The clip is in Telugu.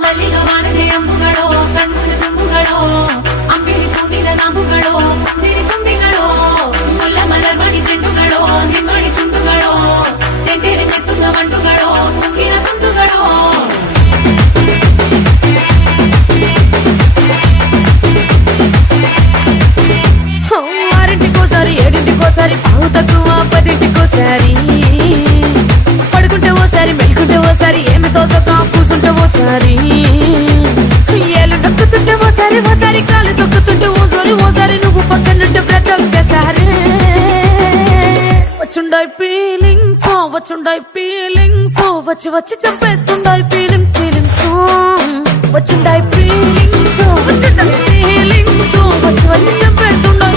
ಮಲ್ಲಿಗ ಮಾಡದೆ ಅಂಬುಗಳೋ ಕಣ್ಣುಗಳ ತುಂಬುಗಳೋ ಅಂಬಿಳಿ ಕೂದಿನ ನಾಮುಗಳೋ ಸಿರಿ ತುಂಬಿಗಳೋ ಮುಲ್ಲ ಮಲರ್ ಮಾಡಿ ಚೆಂಡುಗಳೋ ನಿಮ್ಮಡಿ ಚುಂಡುಗಳೋ ತೆಂಟೆರೆ ಕೆತ್ತುಂದ ಮಂಡುಗಳೋ ತುಂಗಿನ ತುಂಡುಗಳೋ ఆరింటికోసారి ఏడింటికోసారి పావు తక్కువ పదింటికోసారి పడుకుంటే ఓసారి మెలుకుంటే ఓసారి ఏమి తోసక కూసుంటే ఓసారి ఏళ్ళు నొక్కుతుంటే ఓసారి ఓసారి కాలు తొక్కుతుంటే ఓసారి నువ్వు పక్కనుంటే ప్రతి ఒక్కసారి వచ్చుండాయి ఫీలింగ్స్ వచ్చి వచ్చి చంపేస్తుండాయి ఫీలింగ్స్ వచ్చిండాయి ఫీలింగ్స్ వచ్చి వచ్చి చంపేస్తుండాయి